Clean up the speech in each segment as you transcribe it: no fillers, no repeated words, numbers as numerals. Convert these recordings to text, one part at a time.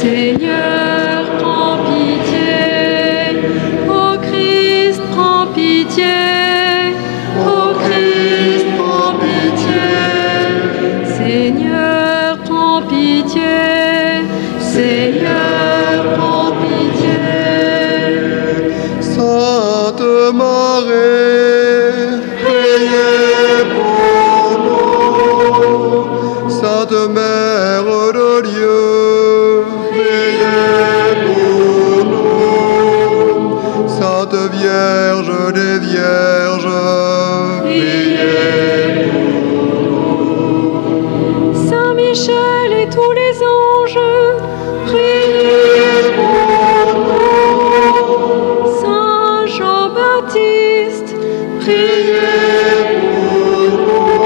Seigneur, prends pitié. Ô Christ, prends pitié. Ô Christ, prends pitié. Seigneur, prends pitié. Seigneur, prends pitié. Sainte Marie, priez pour nous. Sainte Mère de Dieu, priez pour nous. Sainte Vierge des Vierges, priez pour Saint Michel et tous les anges, priez pour nous. Saint Jean-Baptiste, priez pour nous.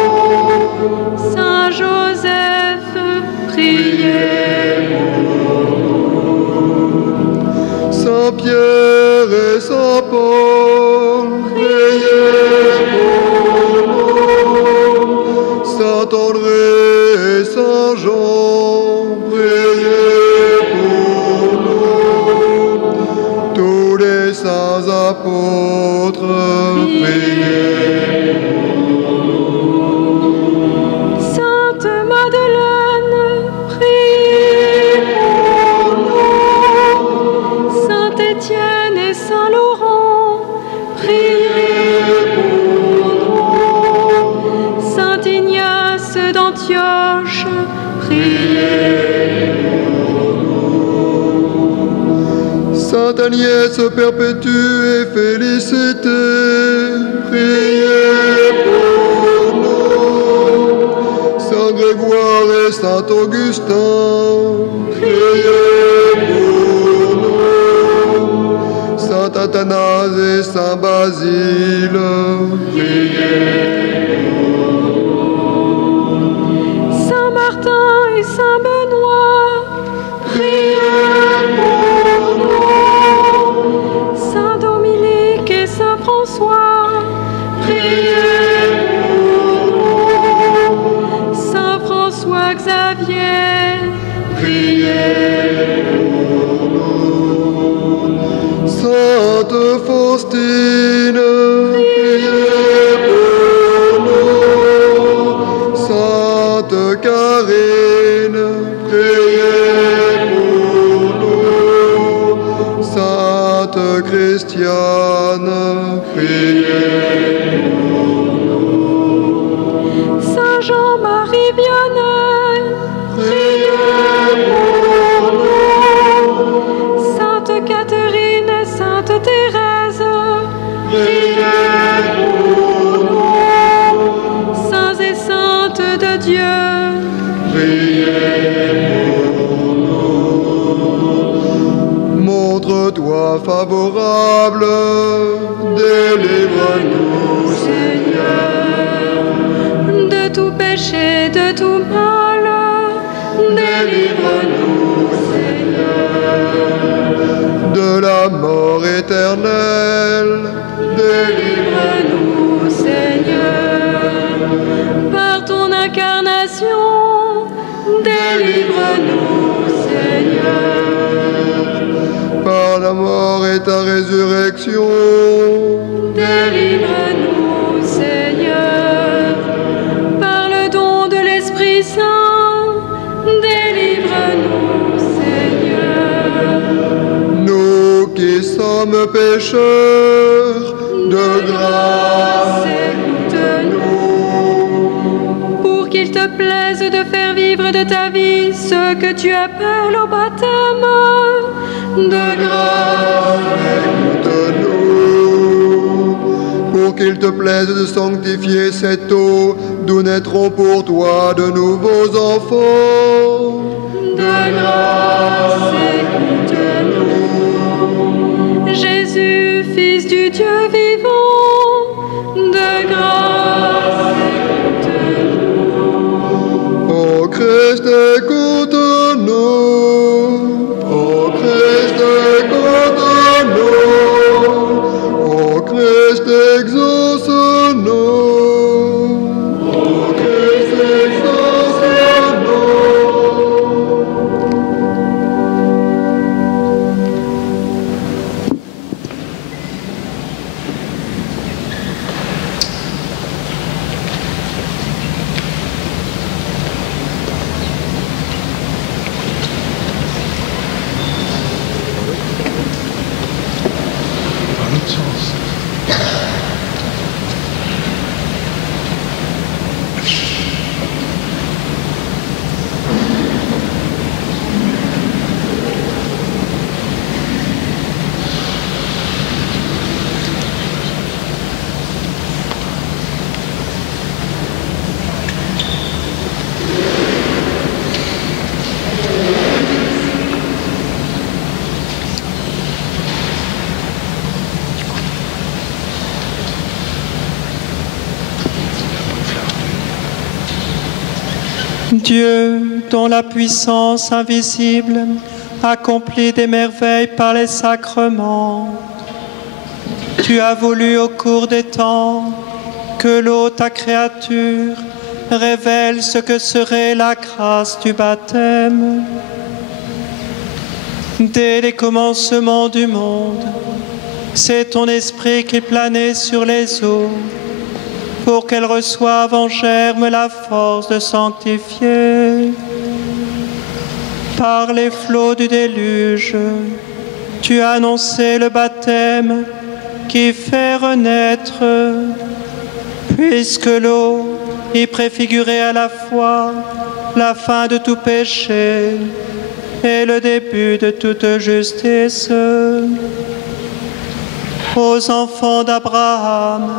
Saint Joseph, priez pour nous. Saint Pierre et Saint Paul, priez pour nous. Saint André et Saint Jean, priez pour nous. Tous les saints apôtres, priez. Sainte Madeleine, priez pour nous. Saint Étienne et Saint Laurent, priez pour nous. Saint Ignace d'Antioche, priez pour nous. Sainte Agnès Perpétue et Félicité, priez pour nous. Saint Grégoire et Saint Augustin, priez pour nous. Saint Athanase et Saint Basile, priez. Saint Martin et Saint Benoît, priez pour nous. Saint Dominique et Saint François, priez pour nous. Saint François Xavier, priez pour nous. Sainte Faustine, priez pour nous. Sainte Karine, priez pour nous. Sainte Christiane, priez pour nous. Saint Jean-Marie Vianney, priez pour nous. Sainte Catherine et Sainte Thérèse, priez pour nous. Saints et saintes de Dieu, priez pour nous. Montre-toi favorable, délivre-nous, Seigneur. de tout péché, de tout mal, Délivre-nous, Seigneur. De la mort éternelle, délivre-nous, Seigneur. Par ton incarnation, délivre-nous, Seigneur. par la mort et ta résurrection, Délivre-nous, Seigneur. Par le don de l'Esprit Saint, délivre-nous, Seigneur. nous qui sommes pécheurs, de grâce écoute-nous. Pour qu'il te plaise de faire vivre de ta vie ce que tu appelles au baptême, de grâce écoute-nous. Pour qu'il te plaise de sanctifier cette eau, d'où naîtront pour toi de nouveaux enfants. de grâce écoute-nous. Jésus, Fils du Dieu vivant, de grâce écoute-nous. Ô Christ, écoute-nous. Ô Christ, écoute-nous. Ô Christ, exauce-nous. Ô Christ, exauce-nous. Dieu, dont la puissance invisible accomplit des merveilles par les sacrements, tu as voulu au cours des temps que l'eau, ta créature, révèle ce que serait la grâce du baptême. Dès les commencements du monde, c'est ton esprit qui planait sur les eaux pour qu'elles reçoivent en germe la force de sanctifier. Par les flots du déluge, tu as annoncé le baptême qui fait renaître, puisque l'eau y préfigurait à la fois la fin de tout péché et le début de toute justice. Aux enfants d'Abraham,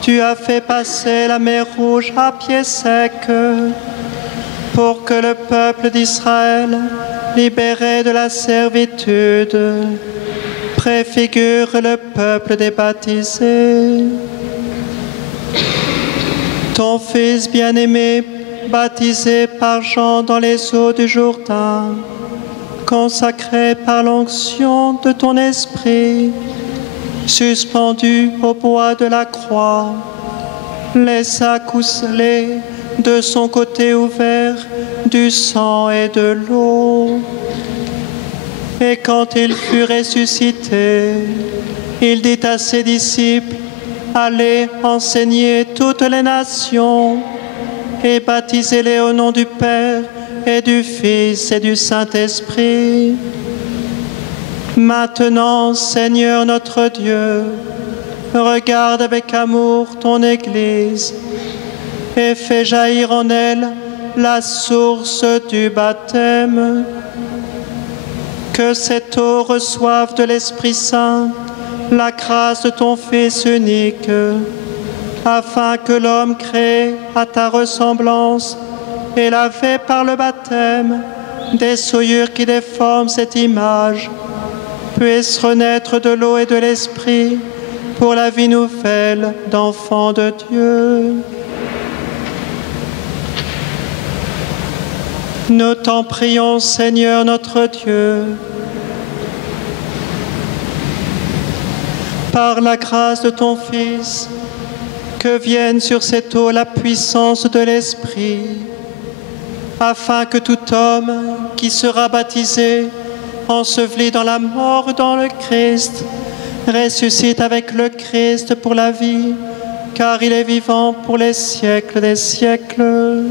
tu as fait passer la mer Rouge à pied sec pour que le peuple d'Israël, libéré de la servitude, préfigure le peuple des baptisés. Ton Fils bien-aimé, baptisé par Jean dans les eaux du Jourdain, consacré par l'onction de ton esprit, suspendu au bois de la croix, laissa couler de son côté ouvert du sang et de l'eau. Et quand il fut ressuscité, il dit à ses disciples: allez enseigner toutes les nations et baptisez-les au nom du Père et du Fils et du Saint-Esprit. Maintenant, Seigneur notre Dieu, regarde avec amour ton Église et fais jaillir en elle la source du baptême. Que cette eau reçoive de l'Esprit Saint la grâce de ton Fils unique, afin que l'homme créé à ta ressemblance et lavé par le baptême des souillures qui déforment cette image, puisse renaître de l'eau et de l'Esprit pour la vie nouvelle d'enfants de Dieu. Nous t'en prions, Seigneur notre Dieu, par la grâce de ton Fils, que vienne sur cette eau la puissance de l'Esprit, afin que tout homme qui sera baptisé, enseveli dans la mort dans le Christ, ressuscite avec le Christ pour la vie, car il est vivant pour les siècles des siècles.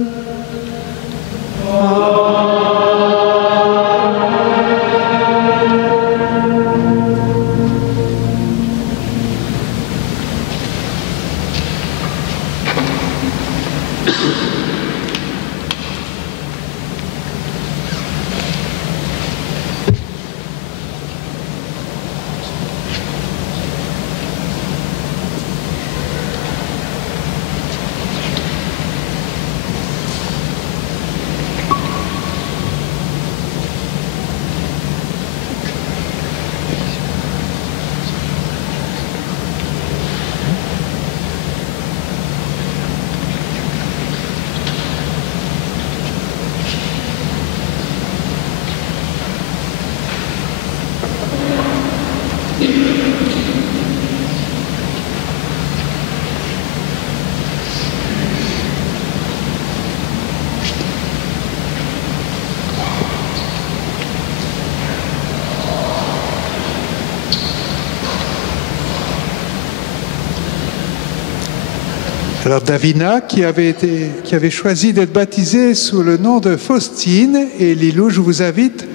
Alors Davina, qui avait choisi d'être baptisée sous le nom de Faustine, et Lilou, je vous invite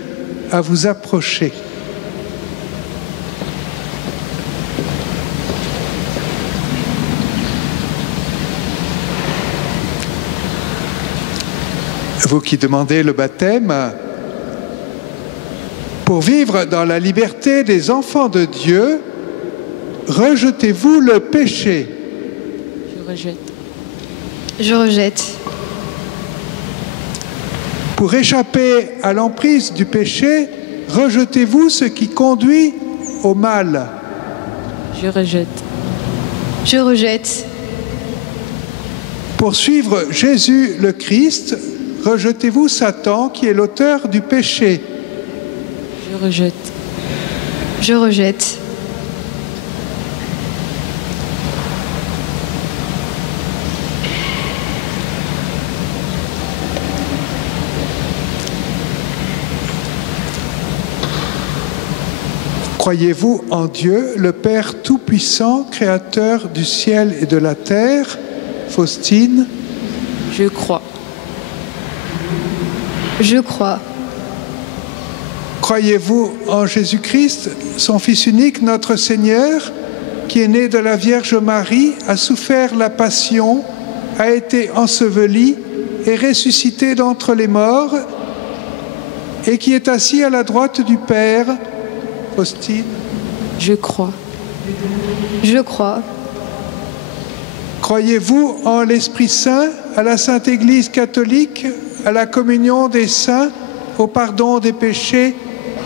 à vous approcher. Vous qui demandez le baptême, pour vivre dans la liberté des enfants de Dieu, rejetez-vous le péché. Je rejette. Je rejette. Pour échapper à l'emprise du péché, rejetez-vous ce qui conduit au mal. Je rejette. Je rejette. Pour suivre Jésus le Christ, rejetez-vous Satan qui est l'auteur du péché? Je rejette. Je rejette. Croyez-vous en Dieu, le Père Tout-Puissant, Créateur du ciel et de la terre? Faustine. Je crois. Je crois. Croyez-vous en Jésus-Christ, son Fils unique, notre Seigneur, qui est né de la Vierge Marie, a souffert la passion, a été enseveli et ressuscité d'entre les morts, et qui est assis à la droite du Père? Faustine. Je crois. Je crois. Croyez-vous en l'Esprit Saint, à la Sainte Église catholique, à la communion des saints, au pardon des péchés,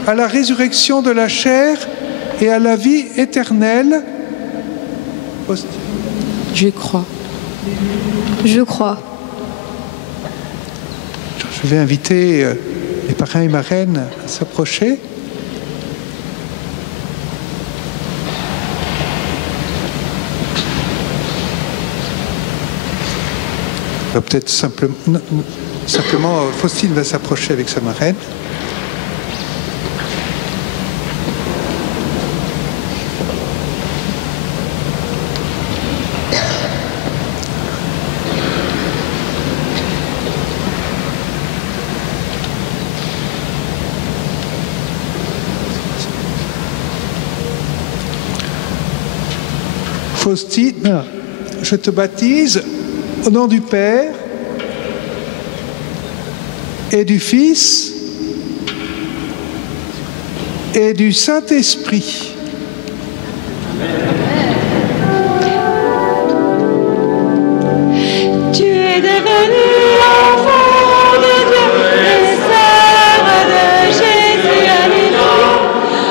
à la résurrection de la chair et à la vie éternelle? Je crois. Je crois. Je vais inviter les parrains et marraines à s'approcher. Peut-être simplement, Faustine va s'approcher avec sa marraine. Faustine, je te baptise au nom du Père et du Fils et du Saint-Esprit. Tu es devenu enfant de Dieu et sœur de Jésus. Alléluia.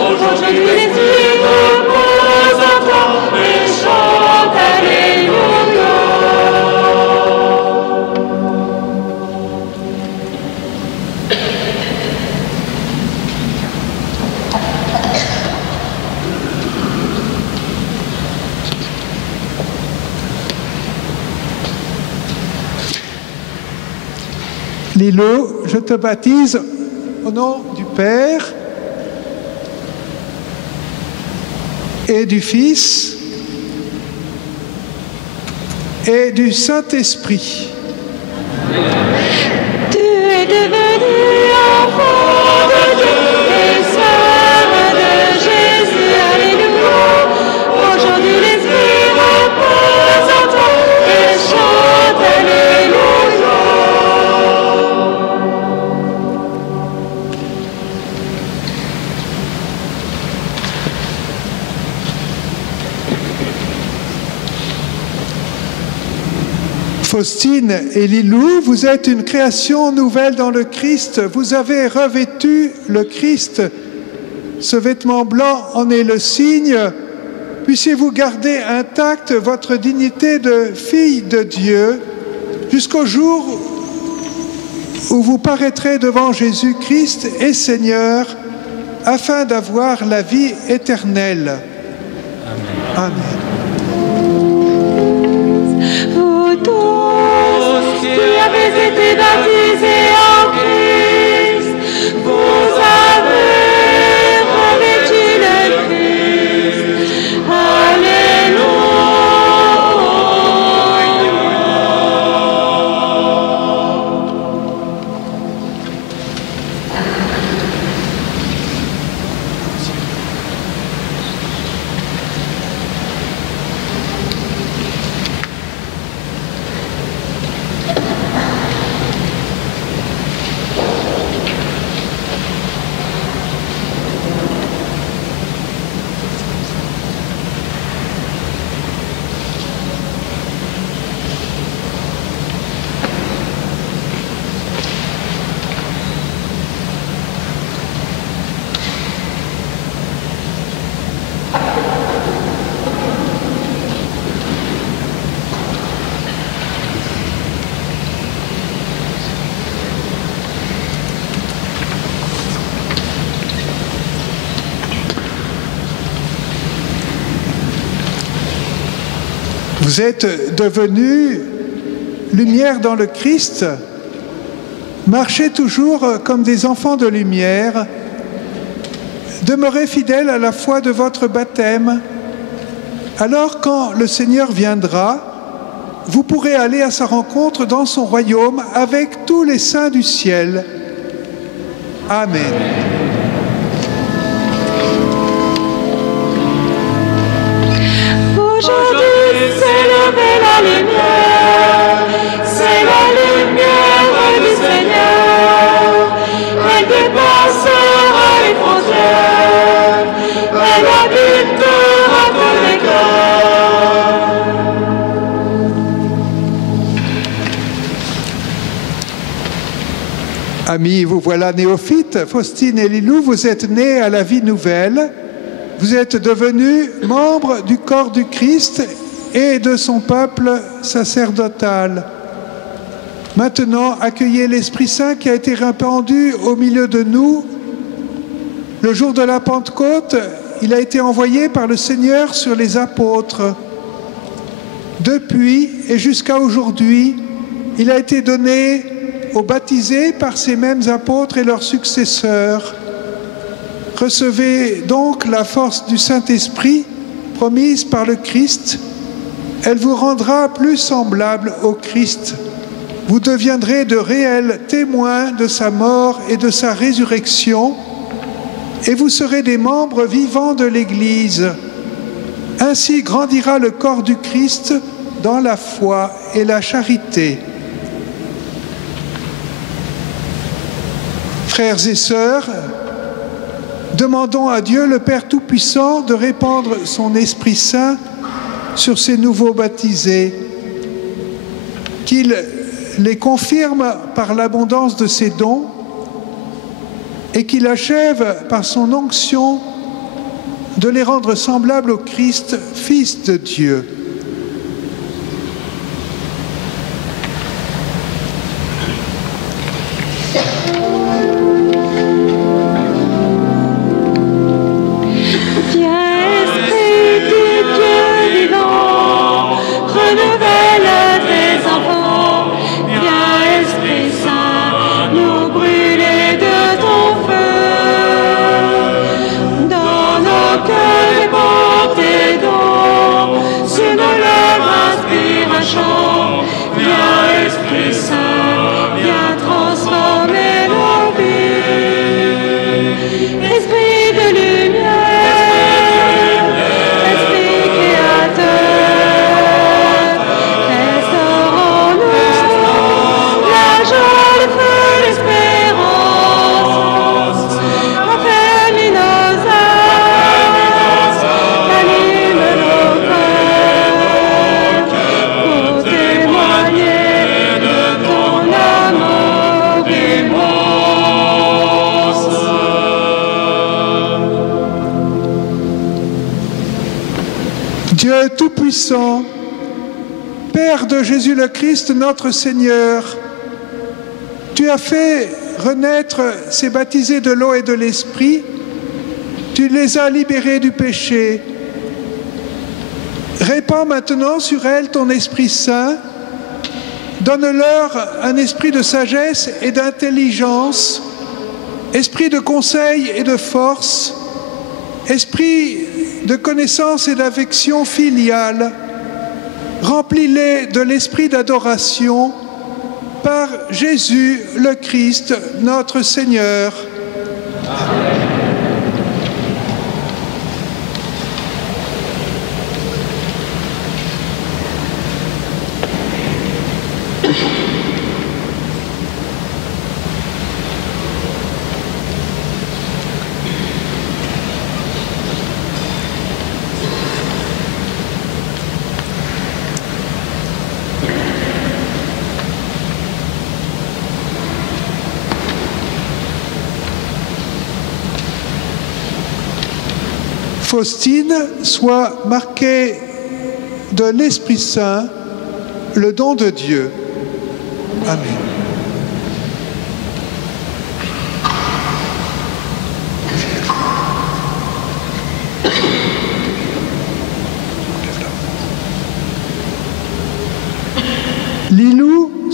Aujourd'hui l'Esprit repose en toi et chante Alléluia. Lilo, je te baptise au nom du Père et du Fils et du Saint-Esprit. Tu es devenu enfant de Dieu et sœur de Jésus. Alléluia. Aujourd'hui l'Esprit repose en toi et chante Alléluia. Faustine et Lilou, vous êtes une création nouvelle dans le Christ. Vous avez revêtu le Christ. Ce vêtement blanc en est le signe. Puissiez-vous garder intacte votre dignité de fille de Dieu jusqu'au jour où vous paraîtrez devant Jésus-Christ et Seigneur afin d'avoir la vie éternelle. Amen. Vous tous qui avez été baptisés en Christ, vous avez revêtu le Christ. Alléluia. Vous êtes devenus lumière dans le Christ. Marchez toujours comme des enfants de lumière. Demeurez fidèles à la foi de votre baptême. Alors, quand le Seigneur viendra, vous pourrez aller à sa rencontre dans son royaume avec tous les saints du ciel. Amen. Aujourd'hui s'est levée la lumière, c'est la lumière du Seigneur. Elle dépassera les frontières, elle habitera tous les cœurs. Amis, vous voilà néophytes. Faustine et Lilou, vous êtes nés à la vie nouvelle. Vous êtes devenus membres du corps du Christ et de son peuple sacerdotal. Maintenant, accueillez l'Esprit Saint qui a été répandu au milieu de nous. Le jour de la Pentecôte, il a été envoyé par le Seigneur sur les apôtres. Depuis et jusqu'à aujourd'hui, il a été donné aux baptisés par ces mêmes apôtres et leurs successeurs. Recevez donc la force du Saint-Esprit promise par le Christ. Elle vous rendra plus semblable au Christ. Vous deviendrez de réels témoins de sa mort et de sa résurrection, et vous serez des membres vivants de l'Église. Ainsi grandira le corps du Christ dans la foi et la charité. Frères et sœurs, demandons à Dieu le Père Tout-Puissant de répandre son Esprit Saint sur ces nouveaux baptisés, qu'il les confirme par l'abondance de ses dons et qu'il achève par son onction de les rendre semblables au Christ, Fils de Dieu. Dieu Tout-Puissant, Père de Jésus le Christ, notre Seigneur, tu as fait renaître ces baptisés de l'eau et de l'Esprit, tu les as libérés du péché. Répands maintenant sur elles ton Esprit Saint, donne-leur un esprit de sagesse et d'intelligence, esprit de conseil et de force, esprit de connaissance et d'affection filiale. Remplis-les de l'esprit d'adoration par Jésus le Christ, notre Seigneur. Amen. Faustine soit marquée de l'Esprit Saint, le don de Dieu. Amen.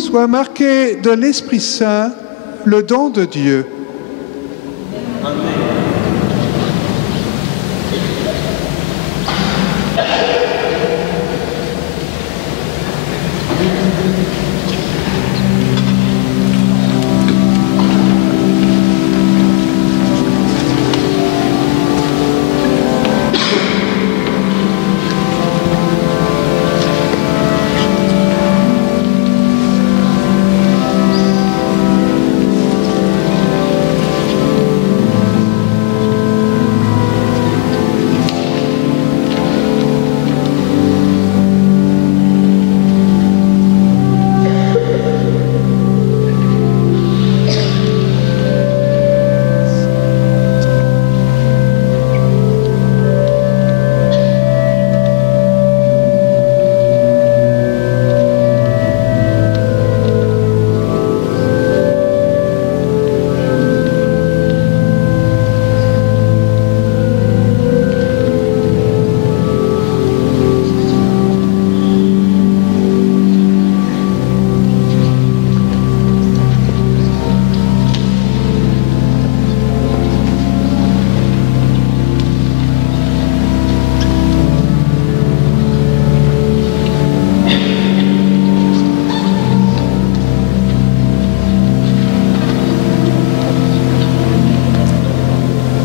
soit marqué de l'Esprit Saint, le don de Dieu.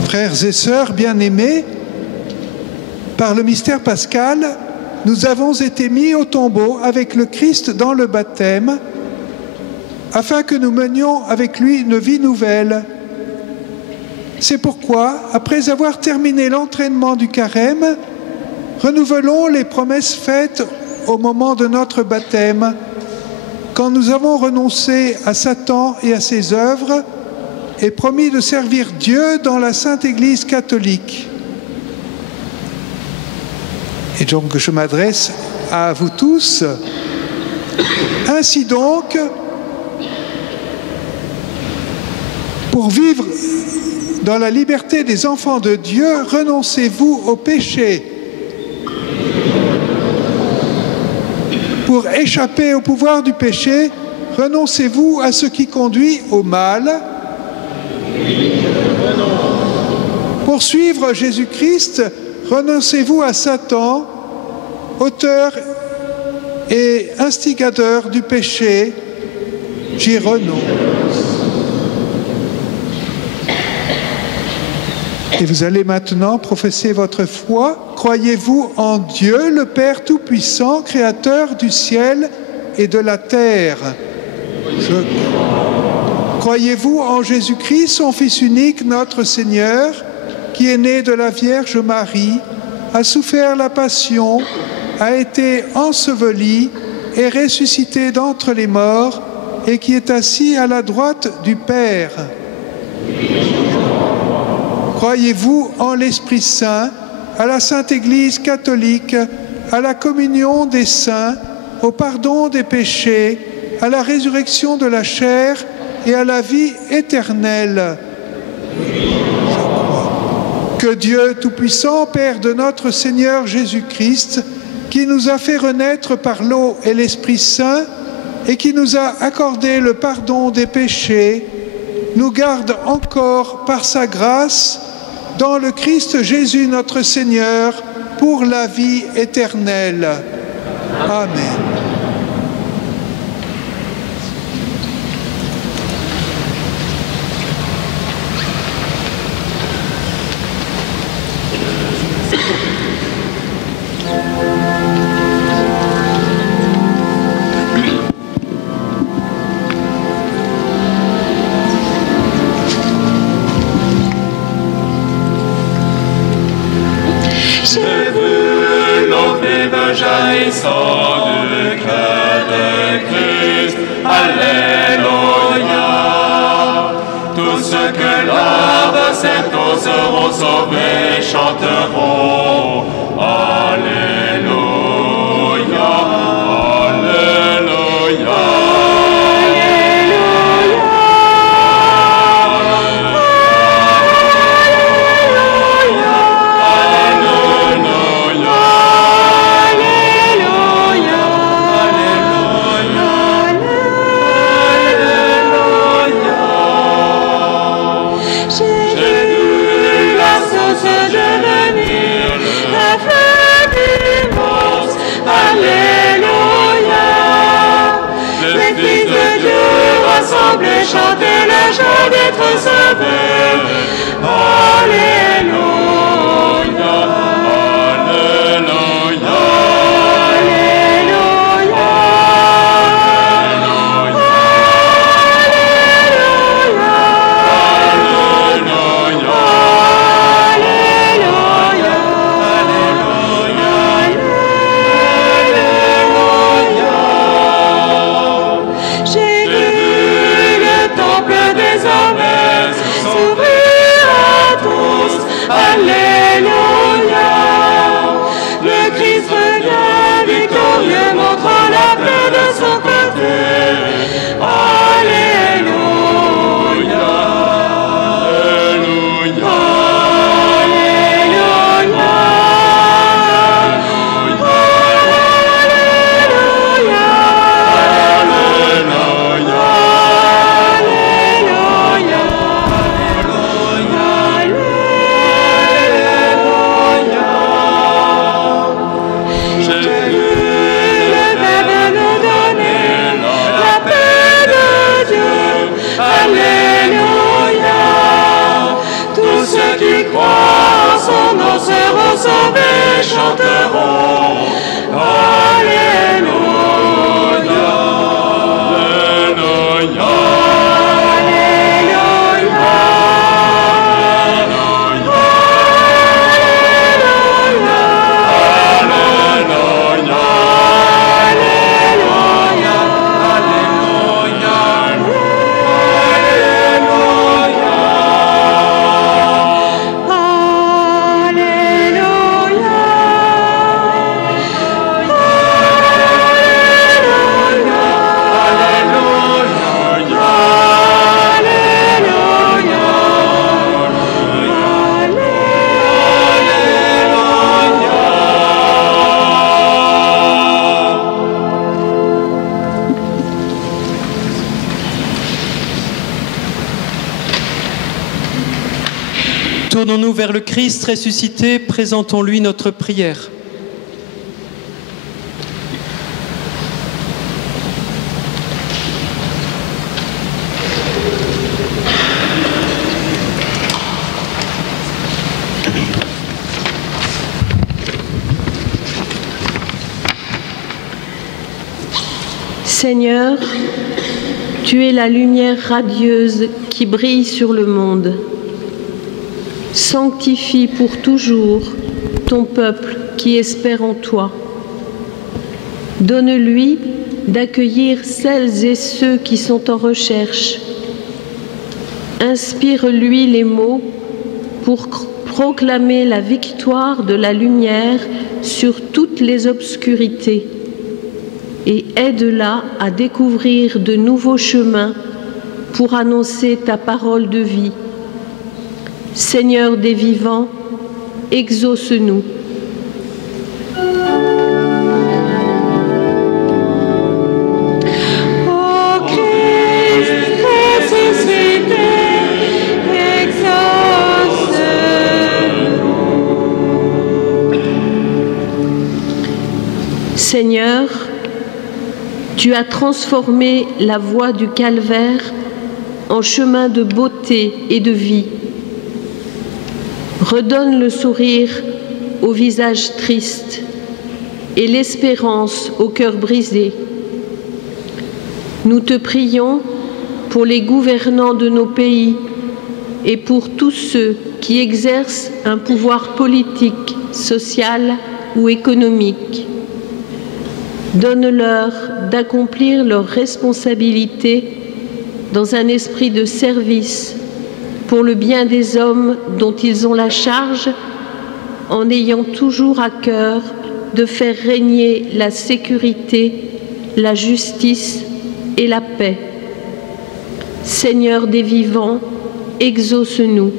Frères et sœurs bien-aimés, par le mystère pascal, nous avons été mis au tombeau avec le Christ dans le baptême, afin que nous menions avec lui une vie nouvelle. C'est pourquoi, après avoir terminé l'entraînement du carême, renouvelons les promesses faites au moment de notre baptême, quand nous avons renoncé à Satan et à ses œuvres, et promis de servir Dieu dans la Sainte Église catholique. Et donc je m'adresse à vous tous. Ainsi donc, pour vivre dans la liberté des enfants de Dieu, renoncez-vous au péché. Pour échapper au pouvoir du péché, renoncez-vous à ce qui conduit au mal. Pour suivre Jésus-Christ, renoncez-vous à Satan, auteur et instigateur du péché. J'y renonce. Et vous allez maintenant professer votre foi. Croyez-vous en Dieu, le Père Tout-Puissant, Créateur du ciel et de la terre? Croyez-vous en Jésus-Christ, son Fils unique, notre Seigneur, qui est né de la Vierge Marie, a souffert la passion, a été enseveli et ressuscité d'entre les morts, et qui est assis à la droite du Père? Croyez-vous en l'Esprit Saint, à la Sainte Église catholique, à la communion des saints, au pardon des péchés, à la résurrection de la chair et à la vie éternelle? Que Dieu Tout-Puissant, Père de notre Seigneur Jésus-Christ, qui nous a fait renaître par l'eau et l'Esprit Saint, et qui nous a accordé le pardon des péchés, nous garde encore par sa grâce dans le Christ Jésus notre Seigneur, pour la vie éternelle. Amen. Jaillissant du cœur de Christ, Alléluia. Tous ceux que l'âme cette eau seront sauvés, chanteront Alléluia, Alléluia. Sauveur. Alléluia, Alléluia, J'ai vu le temple désormais s'ouvrir à tous. Alléluia. Le Christ revient victorieux, montre la paix de son côté. Alléluia. Alléluia. J'ai vu Le Verbe nous donner la paix de Dieu. Alléluia. Tous ceux qui croient en son nom seront sauvés, chanteront. Alléluia. Alléluia. Tournons-nous vers le Christ ressuscité, présentons-lui notre prière. Seigneur, tu es la lumière radieuse qui brille sur le monde. Sanctifie pour toujours ton peuple qui espère en toi. Donne-lui d'accueillir celles et ceux qui sont en recherche. Inspire-lui les mots pour proclamer la victoire de la lumière sur toutes les obscurités et aide-la à découvrir de nouveaux chemins pour annoncer ta parole de vie. Seigneur des vivants, exauce-nous. Ô Christ ressuscité, exauce-nous. Seigneur, tu as transformé la voie du calvaire en chemin de beauté et de vie. Redonne le sourire au visage triste et l'espérance au cœur brisé. Nous te prions pour les gouvernants de nos pays et pour tous ceux qui exercent un pouvoir politique, social ou économique. Donne-leur d'accomplir leurs responsabilités dans un esprit de service pour le bien des hommes dont ils ont la charge, en ayant toujours à cœur de faire régner la sécurité, la justice et la paix. Seigneur des vivants, exauce-nous.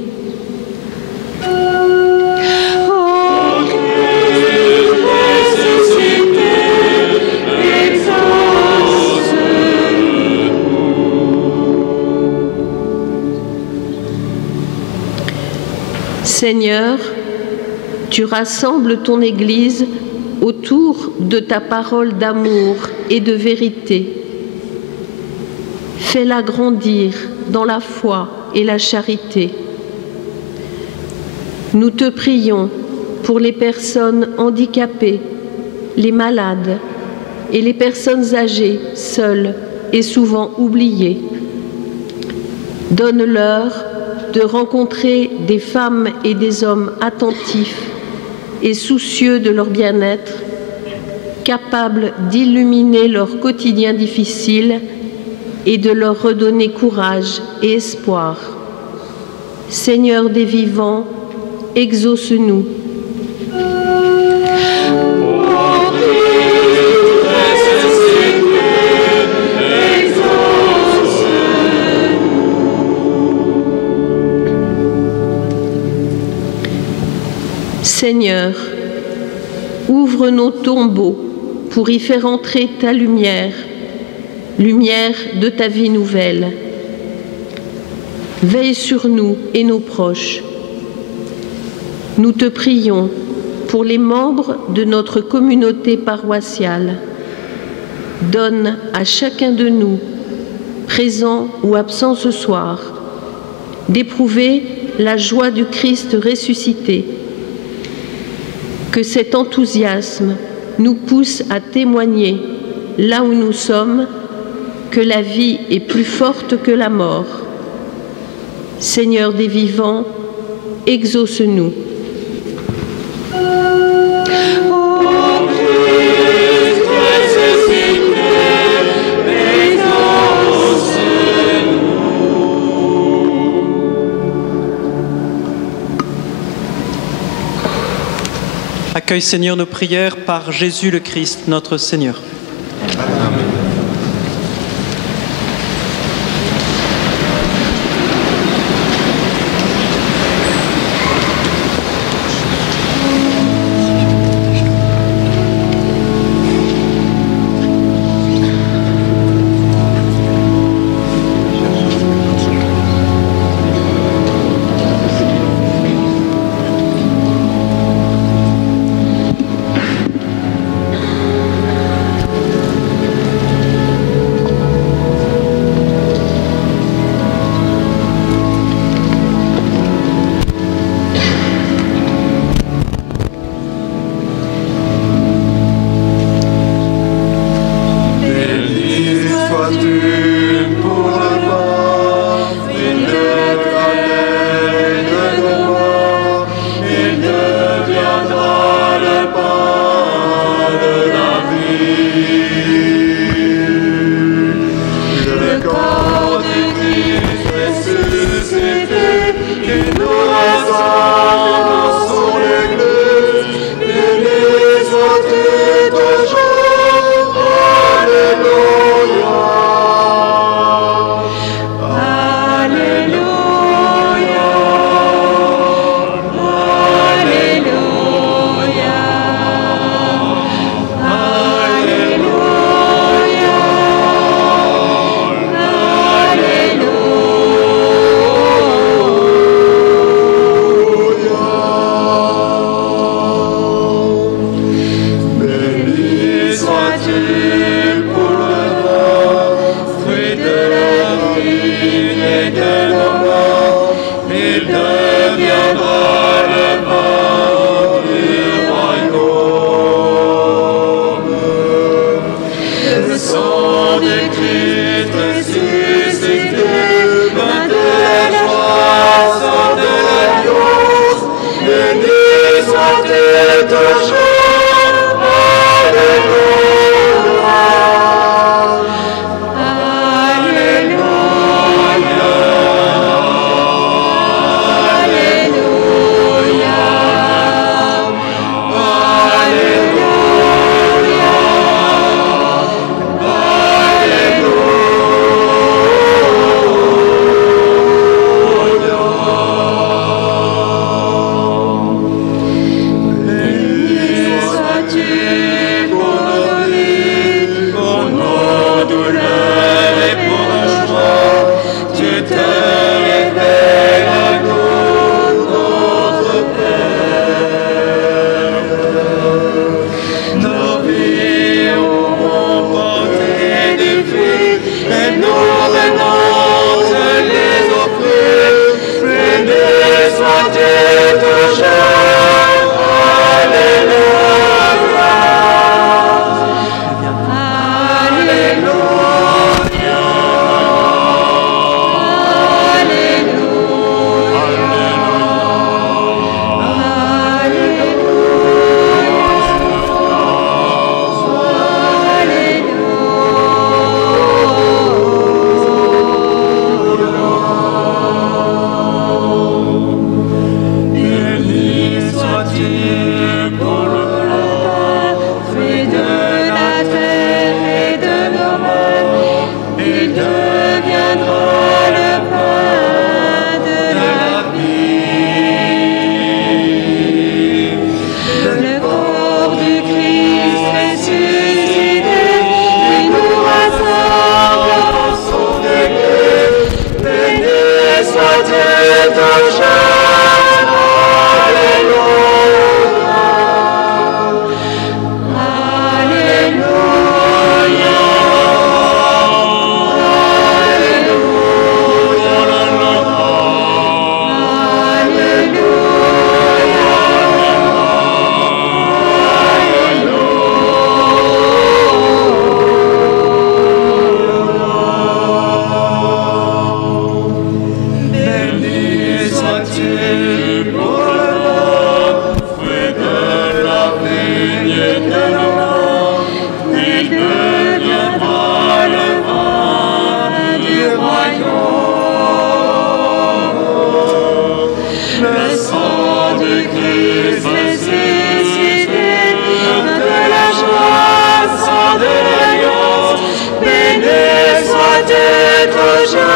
Seigneur, tu rassembles ton Église autour de ta parole d'amour et de vérité. Fais-la grandir dans la foi et la charité. Nous te prions pour les personnes handicapées, les malades et les personnes âgées, seules et souvent oubliées. Donne-leur de rencontrer des femmes et des hommes attentifs et soucieux de leur bien-être, capables d'illuminer leur quotidien difficile et de leur redonner courage et espoir. Seigneur des vivants, exauce-nous. Seigneur, ouvre nos tombeaux pour y faire entrer ta lumière, lumière de ta vie nouvelle. Veille sur nous et nos proches. Nous te prions pour les membres de notre communauté paroissiale. Donne à chacun de nous, présent ou absent ce soir, d'éprouver la joie du Christ ressuscité. Que cet enthousiasme nous pousse à témoigner, là où nous sommes, que la vie est plus forte que la mort. Seigneur des vivants, exauce-nous. Accueille, Seigneur, nos prières par Jésus le Christ, notre Seigneur. tu pour le monde, fruit de la vigne éternellement, il deviendra le vin du royaume. Le sang du Christ ressuscité, de la joie, sang de l'alliance, béni sois-tu toujours.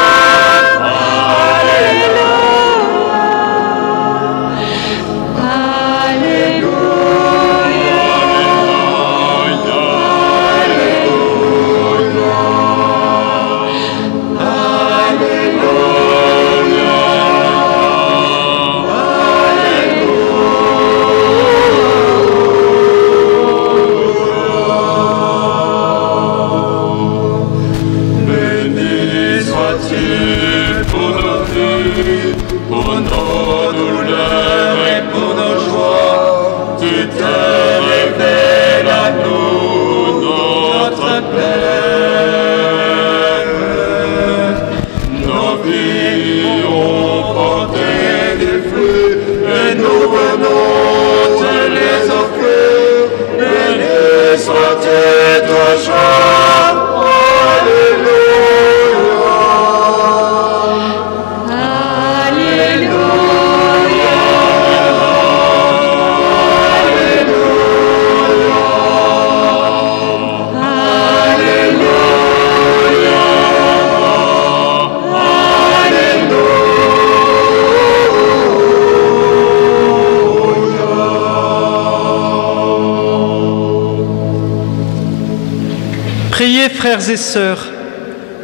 Priez, frères et sœurs,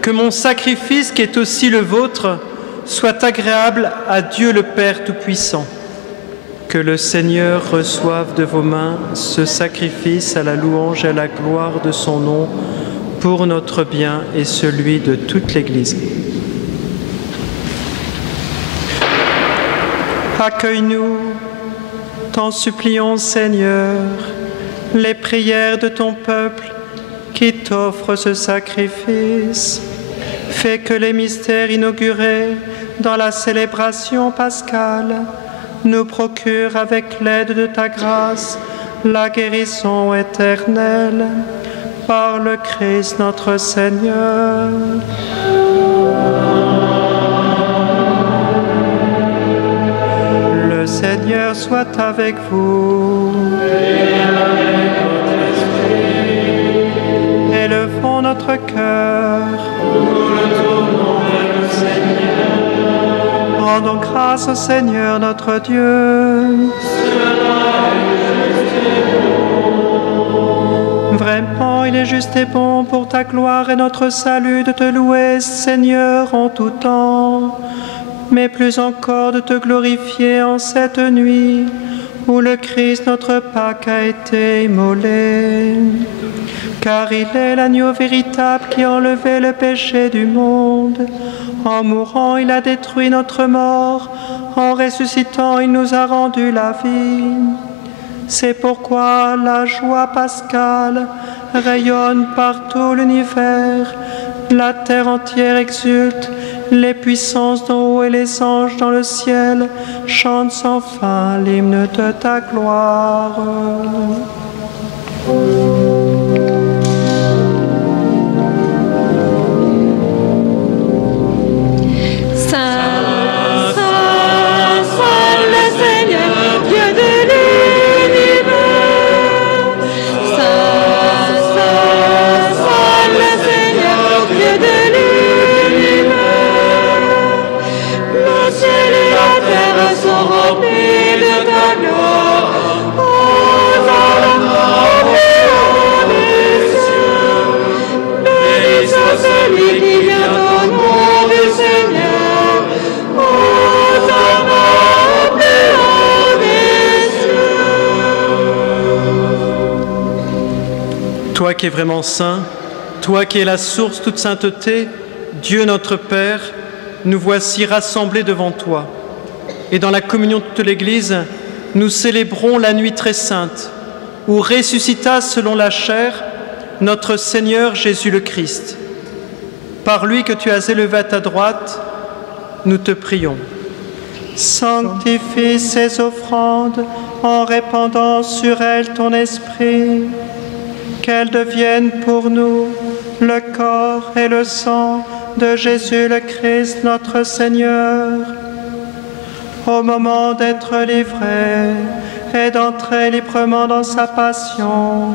que mon sacrifice, qui est aussi le vôtre, soit agréable à Dieu le Père Tout-Puissant. Que le Seigneur reçoive de vos mains ce sacrifice à la louange et à la gloire de son nom, pour notre bien et celui de toute l'Église. Accueille-nous, t'en supplions, Seigneur, les prières de ton peuple qui t'offre ce sacrifice. Fais que les mystères inaugurés dans la célébration pascale nous procurent avec l'aide de ta grâce la guérison éternelle par le Christ notre Seigneur. Le Seigneur soit avec vous. Élevons notre cœur. Nous le tournons vers le Seigneur. Rendons grâce au Seigneur notre Dieu. Vraiment, il est juste et bon pour ta gloire et notre salut de te louer, Seigneur, en tout temps, mais plus encore de te glorifier en cette nuit où le Christ, notre Pâque, a été immolé. Car il est l'agneau véritable qui a enlevé le péché du monde. En mourant, il a détruit notre mort. En ressuscitant, il nous a rendu la vie. C'est pourquoi la joie pascale rayonne par tout l'univers. La terre entière exulte, les puissances d'en haut et les anges dans le ciel chantent sans fin l'hymne de ta gloire. Toi qui es vraiment saint, toi qui es la source de toute sainteté, Dieu notre Père, nous voici rassemblés devant toi. Et dans la communion de toute l'Église, nous célébrons la nuit très sainte, où ressuscita selon la chair notre Seigneur Jésus le Christ. Par lui que tu as élevé à ta droite, nous te prions. Sanctifie ces offrandes en répandant sur elles ton esprit, qu'elles deviennent pour nous le corps et le sang de Jésus le Christ notre Seigneur. Au moment d'être livré et d'entrer librement dans sa passion,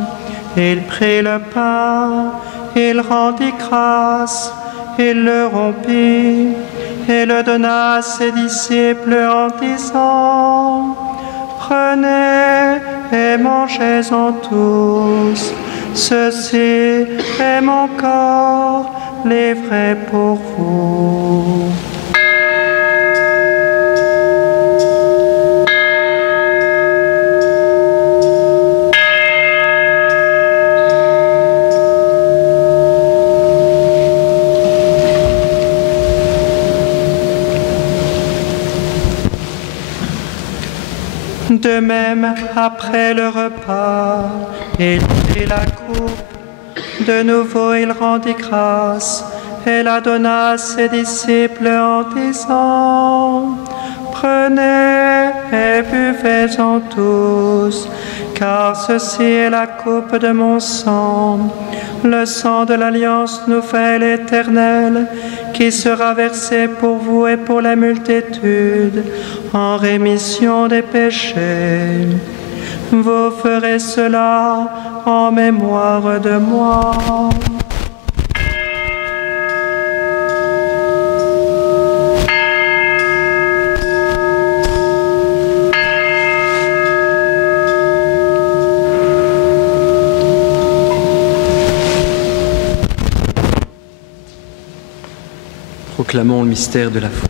il prit le pain, il rendit grâce, il le rompit et le donna à ses disciples en disant: Prenez et mangez-en tous, ceci est mon corps livré pour vous. De même, après le repas, il prit la coupe. De nouveau, il rendit grâce et la donna à ses disciples en disant: Prenez et buvez-en tous, car ceci est la coupe de mon sang, le sang de l'alliance nouvelle et éternelle, qui sera versé pour vous et pour la multitude, en rémission des péchés. Vous ferez cela en mémoire de moi. Proclamons le mystère de la foi.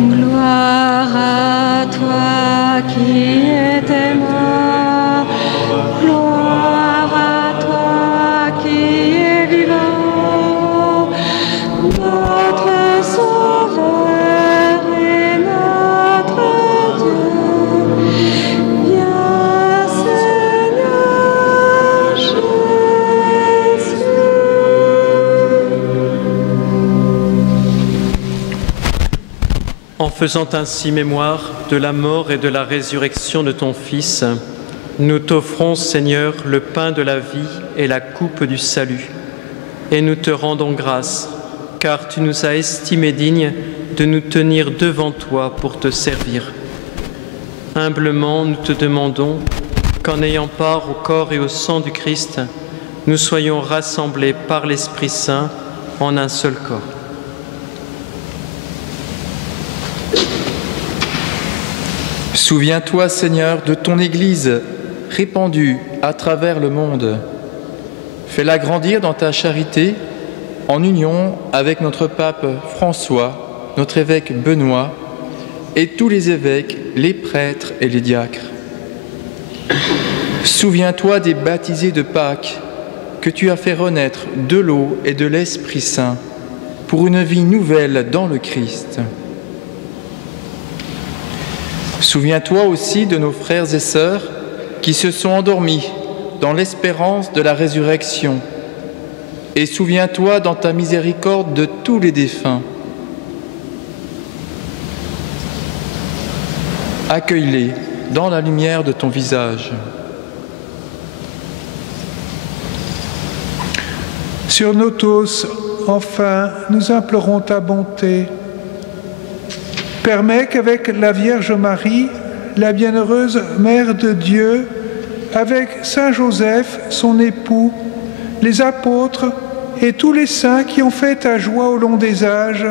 Gloire à toi qui étais mort, gloire à toi qui es vivant, notre Sauveur et notre Dieu. Viens, Seigneur Jésus. En faisant ainsi mémoire de la mort et de la résurrection de ton Fils, nous t'offrons, Seigneur, le pain de la vie et la coupe du salut. Et nous te rendons grâce, car tu nous as estimés dignes de nous tenir devant toi pour te servir. Humblement, nous te demandons qu'en ayant part au corps et au sang du Christ, nous soyons rassemblés par l'Esprit Saint en un seul corps. Souviens-toi, Seigneur, de ton Église répandue à travers le monde. Fais-la grandir dans ta charité, en union avec notre pape François, notre évêque Benoît, et tous les évêques, les prêtres et les diacres. Souviens-toi des baptisés de Pâques que tu as fait renaître de l'eau et de l'Esprit Saint pour une vie nouvelle dans le Christ. Souviens-toi aussi de nos frères et sœurs qui se sont endormis dans l'espérance de la résurrection. Et souviens-toi dans ta miséricorde de tous les défunts. Accueille-les dans la lumière de ton visage. Sur nous tous, enfin, nous implorons ta bonté. Permets qu'avec la Vierge Marie, la bienheureuse Mère de Dieu, avec Saint Joseph, son époux, les apôtres et tous les saints qui ont fait ta joie au long des âges,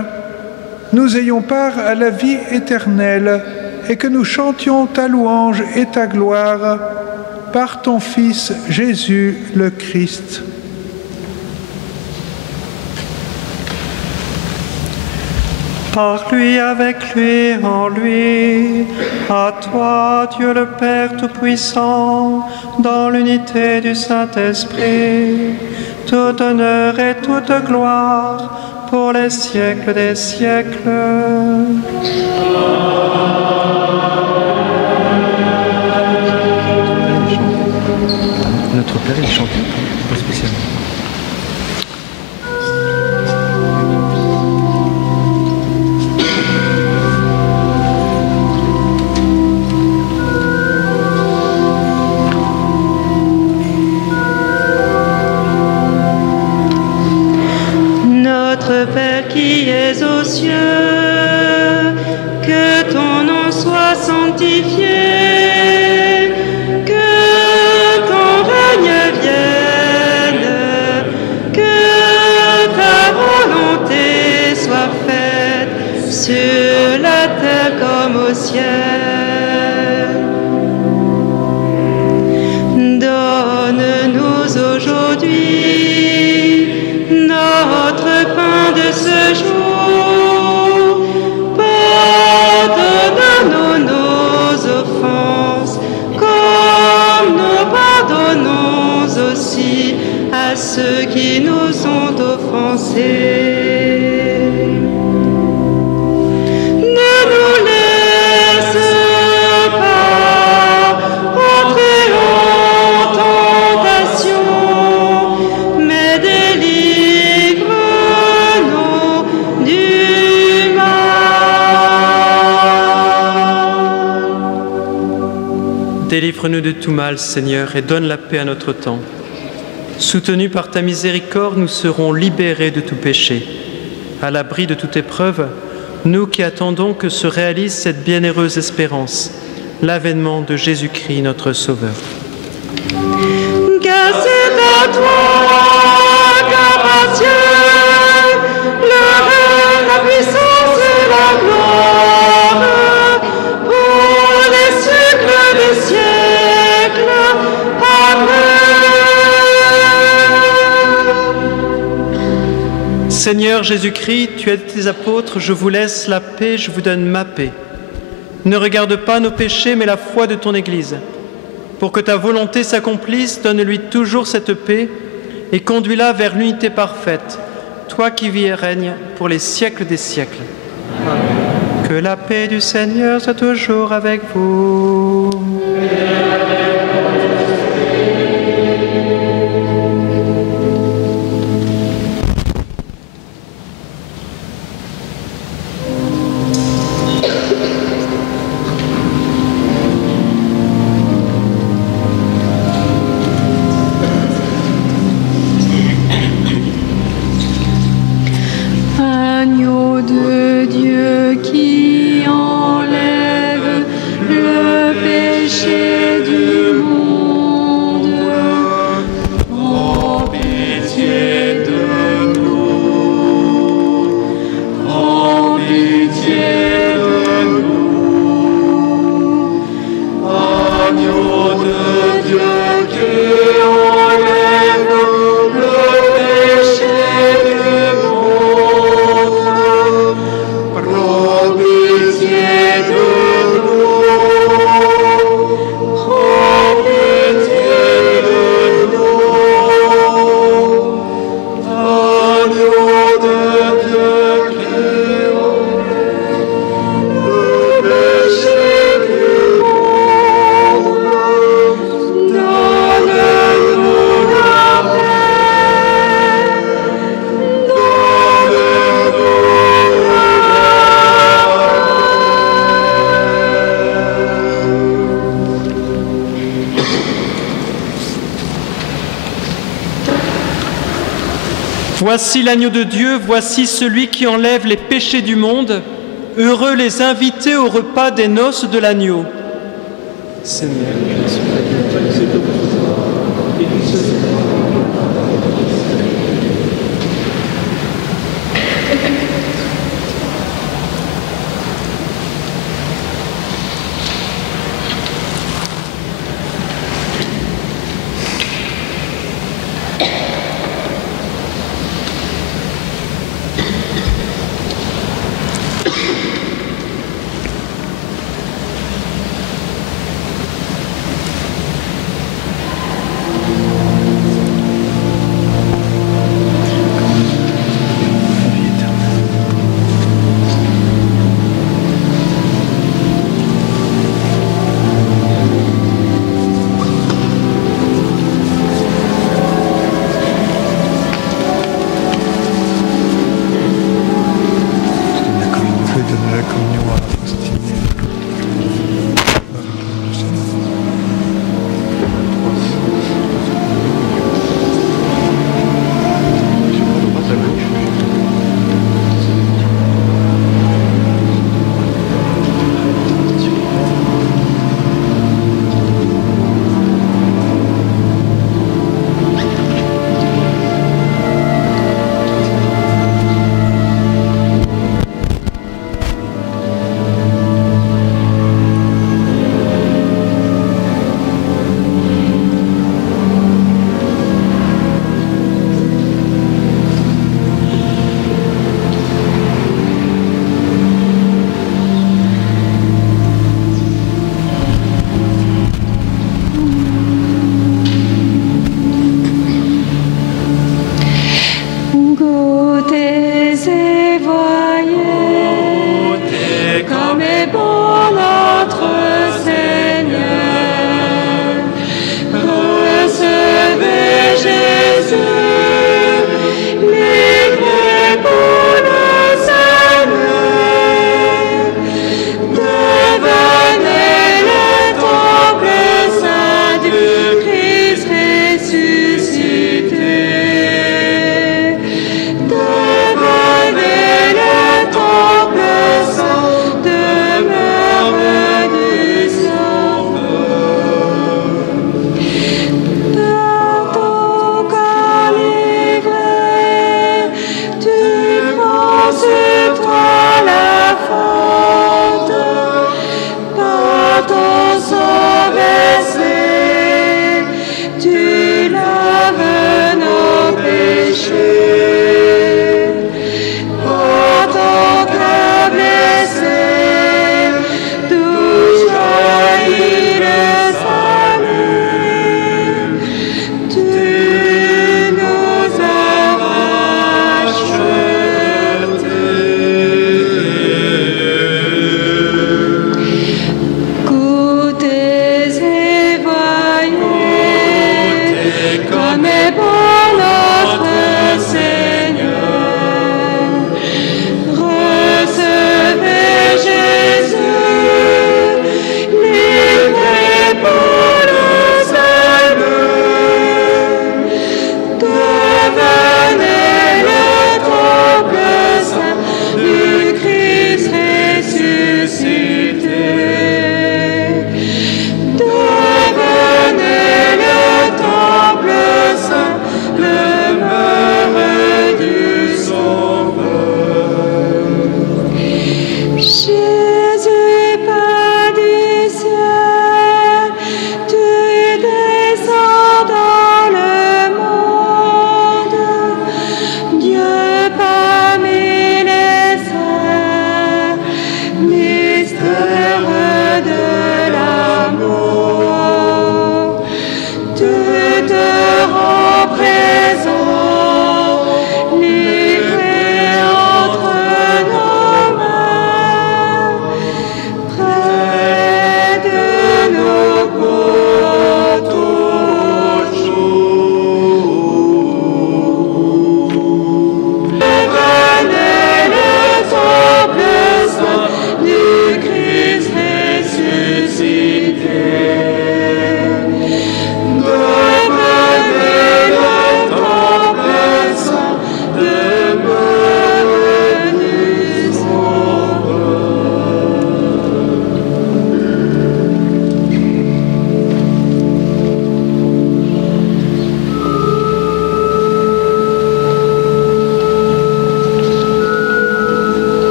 nous ayons part à la vie éternelle et que nous chantions ta louange et ta gloire par ton Fils Jésus le Christ. Par lui, avec lui, en lui, à toi, Dieu le Père Tout-Puissant, dans l'unité du Saint-Esprit, tout honneur et toute gloire pour les siècles des siècles. Notre Père est chanté, pas spécialement. qui es aux cieux, que ton nom soit sanctifié, que ton règne vienne, que ta volonté soit faite sur la terre comme au ciel. Donne-nous aujourd'hui notre pain de ce jour. Pardonne-nous nos offenses, comme nous pardonnons aussi à ceux qui nous ont offensés. Ne nous laisse pas entrer en tentation, mais délivre-nous du mal. Délivre-nous de tout mal, Seigneur, et donne la paix à notre temps. Soutenus par ta miséricorde, nous serons libérés de tout péché. À l'abri de toute épreuve, nous qui attendons que se réalise cette bienheureuse espérance, l'avènement de Jésus-Christ, notre Sauveur. Car c'est à toi, gracieux, le règne, la puissance et la gloire, pour les siècles des siècles. Amen. Seigneur Jésus-Christ, tu as dit à tes apôtres, je vous laisse la paix, je vous donne ma paix. Ne regarde pas nos péchés, mais la foi de ton Église. Pour que ta volonté s'accomplisse, donne-lui toujours cette paix et conduis-la vers l'unité parfaite, toi qui vis et règnes pour les siècles des siècles. Amen. Que la paix du Seigneur soit toujours avec vous. Agneau de Dieu qui enlève le péché du monde, prends pitié de nous, prends pitié de nous. Agneau de Dieu qui enlève le péché du monde, prends pitié de nous, prends pitié de nous. Agneau de Dieu qui enlève le péché du monde, donne-nous la paix, Voici l'agneau de Dieu, voici celui qui enlève les péchés du monde. Heureux les invités au repas des noces de l'agneau. Seigneur, je suis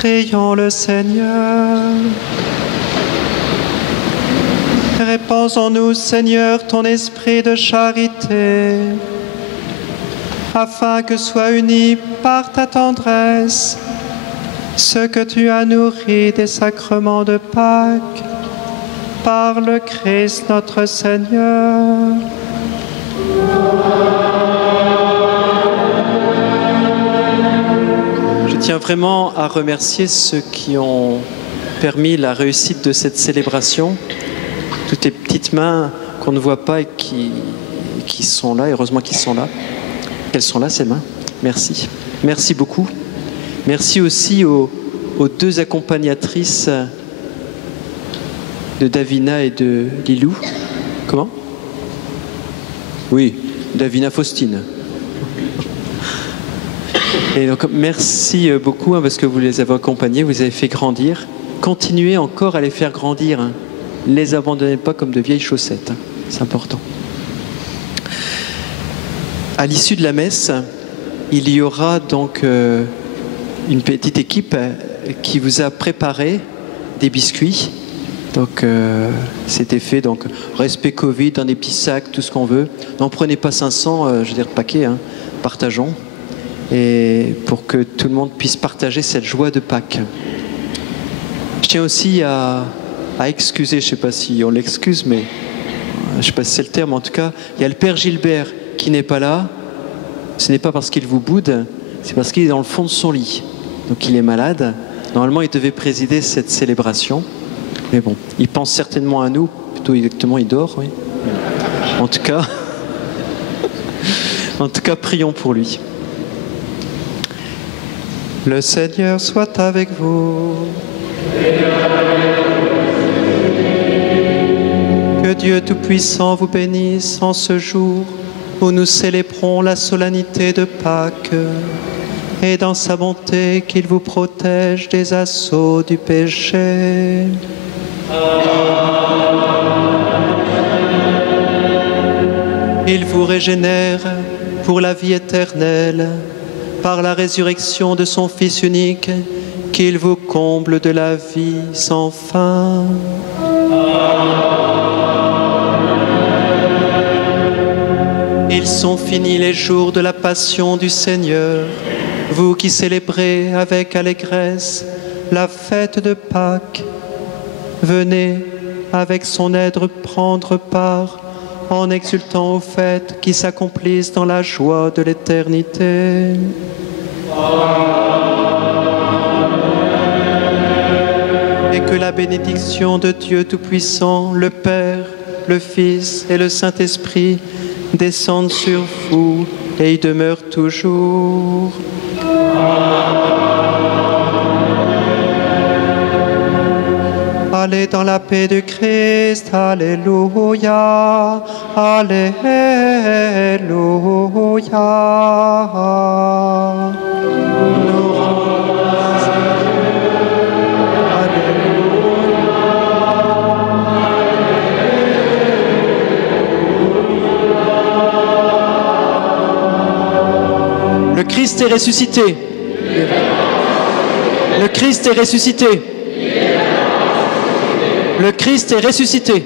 Prions le Seigneur. Répands en nous, Seigneur, ton esprit de charité, afin que soit uni par ta tendresse ce que tu as nourri des sacrements de Pâques, par le Christ notre Seigneur. Je tiens vraiment à remercier ceux qui ont permis la réussite de cette célébration. Toutes les petites mains qu'on ne voit pas et qui sont là, heureusement qu'ils sont là. Qu'elles sont là, ces mains. Merci. Merci beaucoup. Merci aussi aux deux accompagnatrices de Davina et de Lilou. Comment? Oui, Davina Faustine. Et donc, merci beaucoup parce que vous les avez accompagnés, vous les avez fait grandir. Continuez encore à les faire grandir. Ne les abandonnez pas comme de vieilles chaussettes. C'est important. À l'issue de la messe, il y aura donc une petite équipe qui vous a préparé des biscuits. Donc c'était fait, donc respect Covid, dans des petits sacs, tout ce qu'on veut. N'en prenez pas 500, je veux dire paquets, hein. Partageons. Et pour que tout le monde puisse partager cette joie de Pâques. Je tiens aussi à excuser, je ne sais pas si on l'excuse, mais je ne sais pas si c'est le terme, en tout cas, il y a le Père Gilbert qui n'est pas là. Ce n'est pas parce qu'il vous boude, c'est parce qu'il est dans le fond de son lit. Donc il est malade. Normalement, il devait présider cette célébration. Mais bon, il pense certainement à nous. Plutôt exactement, il dort, oui. En tout cas, prions pour lui. Le Seigneur soit avec vous. Que Dieu Tout-Puissant vous bénisse en ce jour où nous célébrons la solennité de Pâques, et dans sa bonté qu'il vous protège des assauts du péché. Il vous régénère pour la vie éternelle par la résurrection de son Fils unique, qu'il vous comble de la vie sans fin. Ils sont finis les jours de la passion du Seigneur, vous qui célébrez avec allégresse la fête de Pâques. Venez avec son aide prendre part en exultant aux fêtes qui s'accomplissent dans la joie de l'éternité. Et que la bénédiction de Dieu Tout-Puissant, le Père, le Fils et le Saint-Esprit descendent sur vous et y demeurent toujours. Allez dans la paix du Christ, alléluia, alléluia. Le Christ est ressuscité. Le Christ est ressuscité. Le Christ est ressuscité.